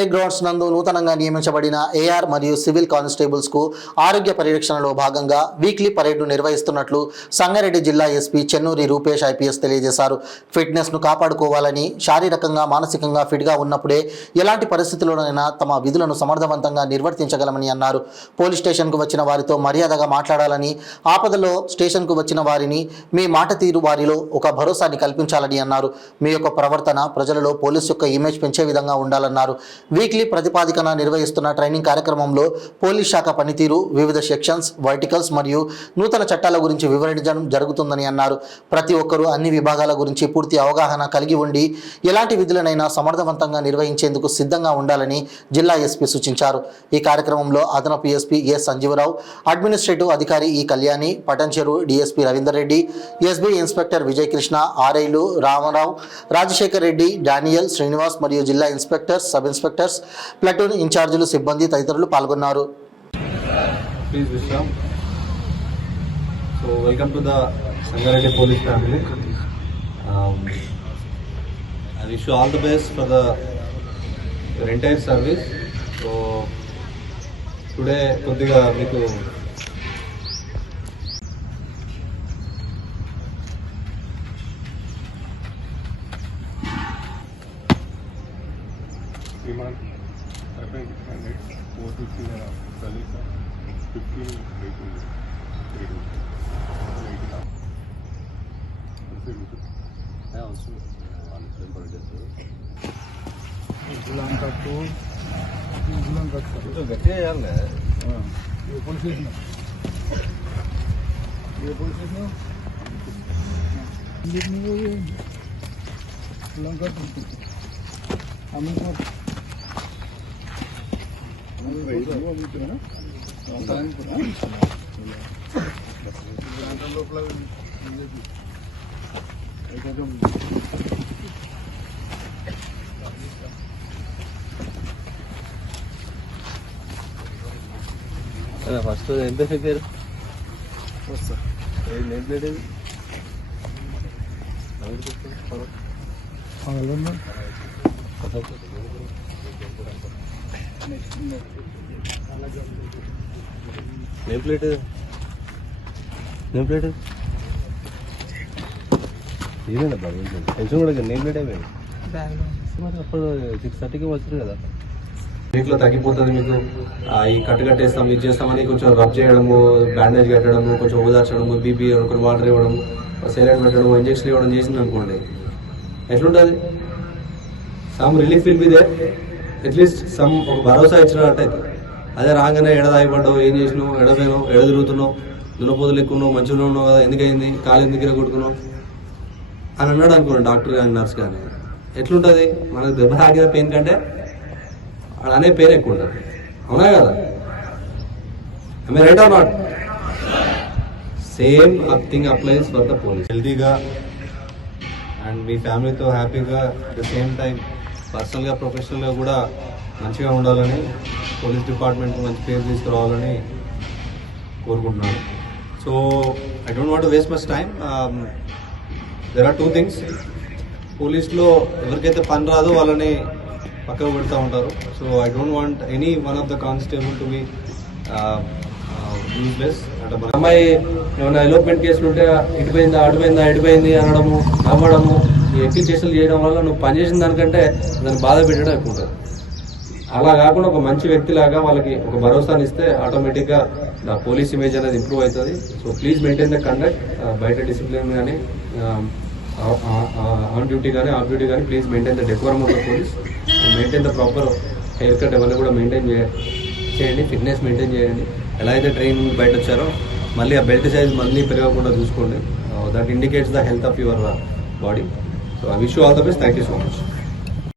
Parade grounds నందు నూతనంగా నియమించబడిన ఏఆర్ మరియు సివిల్ కానిస్టేబుల్స్ కు ఆరోగ్య పరిరక్షణలో భాగంగా వీక్లీ పరేడ్ను నిర్వహిస్తున్నట్లు సంగారెడ్డి జిల్లా ఎస్పీ చెన్నూరి రూపేష్ ఐపీఎస్ తెలియజేశారు. ఫిట్నెస్ ను కాపాడుకోవాలని, శారీరకంగా మానసికంగా ఫిట్గా ఉన్నప్పుడే ఎలాంటి పరిస్థితుల్లోనైనా తమ విధులను సమర్థవంతంగా నిర్వర్తించగలమని అన్నారు. పోలీస్ స్టేషన్కు వచ్చిన వారితో మర్యాదగా మాట్లాడాలని, ఆపదలో స్టేషన్కు వచ్చిన వారిని మీ మాట తీరు వారిలో ఒక భరోసాని కల్పించాలని అన్నారు. మీ యొక్క ప్రవర్తన ప్రజలలో పోలీస్ యొక్క ఇమేజ్ పెంచే విధంగా ఉండాలన్నారు. వీక్లీ ప్రతిపాదికన నిర్వహిస్తున్న ట్రైనింగ్ కార్యక్రమంలో పోలీస్ శాఖ పనితీరు, వివిధ సెక్షన్స్, వర్టికల్స్ మరియు నూతన చట్టాల గురించి వివరించడం జరుగుతుందని అన్నారు. ప్రతి ఒక్కరూ అన్ని విభాగాల గురించి పూర్తి అవగాహన కలిగి ఉండి ఎలాంటి విధులనైనా సమర్థవంతంగా నిర్వహించేందుకు సిద్ధంగా ఉండాలని జిల్లా ఎస్పీ సూచించారు. ఈ కార్యక్రమంలో అదనపు ఎస్పీ ఎస్ సంజీవరావు, అడ్మినిస్ట్రేటివ్ అధికారి ఈ Kalyani, Patancheru DSP Ravinder Reddy, SB inspector Vijay Krishna, ఆర్ఐలు రామారావు, రాజశేఖర్ రెడ్డి, డానియల్, శ్రీనివాస్ మరియు జిల్లా ఇన్స్పెక్టర్స్, సబ్ ఇన్స్పెక్టర్స్, ప్లాటూన్ ఇన్ఛార్జీలు, సిబ్బంది తదితరులు పాల్గొన్నారు. So welcome to the Sangareddy Police family. I wish you all the best for your entire service. So today కొద్దిగా మీకు గట్టిగా చేయాలి. ఫస్ట్ ఎంత పేరు నేమ్ ప్లేట్ ఏది నేమ్ ప్లేట్ ఏమైనా బాగా టెన్షన్ కూడా నేమ్ ప్లేట్ అయిపోయింది. అప్పుడు 6:30కి వచ్చారు కదా. వీటిలో తగ్గిపోతుంది మీకు. ఈ కట్టేస్తాం, ఇది చేస్తామని కొంచెం రబ్ చేయడము, బ్యాండేజ్ కట్టడము, కొంచెం ఓదార్చడము, బీపీ కొన్ని వాటర్ ఇవ్వడం, సెలైన్ పెట్టడము, ఇంజక్షన్ ఇవ్వడం చేసింది అనుకోండి, ఎట్లుంటుంది? Some relief will be there, at least some ఒక భరోసా ఇచ్చినట్టు అయితే. అదే రాగానే ఎడదాగిపడ్డావు, ఏం చేసినావు, ఎడపోయినావు, ఎడ తిరుగుతున్నావు, దున్నపోతులు ఎక్కున్నావు, మంచిగా ఉన్నావు కదా, ఎందుకైంది, కాలు ఎందుకు కొట్టుకున్నావు అని అన్నాడు అనుకోండి డాక్టర్ కానీ నర్స్ కానీ, ఎట్లుంటుంది? మనకు దెబ్బ తాగిన పెయిన్ కంటే వాడు అనే పేరు ఎక్కువ ఉంటుంది. అవునా కదా? I right are not? Same thing applies for the police. హెల్తీగా అండ్ మీ ఫ్యామిలీతో హ్యాపీగా, అట్ ద సేమ్ టైం పర్సనల్గా, ప్రొఫెషనల్గా కూడా మంచిగా ఉండాలని, పోలీస్ డిపార్ట్మెంట్కి మంచి పేరు తీసుకురావాలని కోరుకుంటున్నాను. So I don't want to waste much time. There are 2 things. పోలీస్లో ఎవరికైతే పని రాదో వాళ్ళని పక్కకు పెడతా ఉంటారు. So I don't want any one of the constable to be useless. అంటే మన అమ్మాయి ఏమైనా ఎలోప్మెంట్ కేసులు ఉంటే ఎడిపోయింది అనడము, నవ్వడము, ఈ అప్లికేషన్లు చేయడం వల్ల నువ్వు పనిచేసిన దానికంటే దాన్ని బాధ పెట్టడం ఎక్కువ ఉంటుంది. అలా కాకుండా ఒక మంచి వ్యక్తిలాగా వాళ్ళకి ఒక భరోసాని ఇస్తే ఆటోమేటిక్గా పోలీస్ ఇమేజ్ అనేది ఇంప్రూవ్ అవుతుంది. So please maintain the conduct. బయట డిసిప్లిన్ కానీ, ఆన్ డ్యూటీ కానీ, ఆఫ్ డ్యూటీ కానీ, please maintain the decorum of the police, maintain the proper hair cut అవన్నీ కూడా మెయింటైన్ చేయండి. ఫిట్నెస్ మెయింటైన్ చేయండి. ఎలా అయితే ట్రైన్ బయట వచ్చారో మళ్ళీ ఆ బెల్ట్ సైజ్ మళ్ళీ పెరగకుండా చూసుకోండి. That indicates the health of your body. So I wish you all the best. Thank you so much.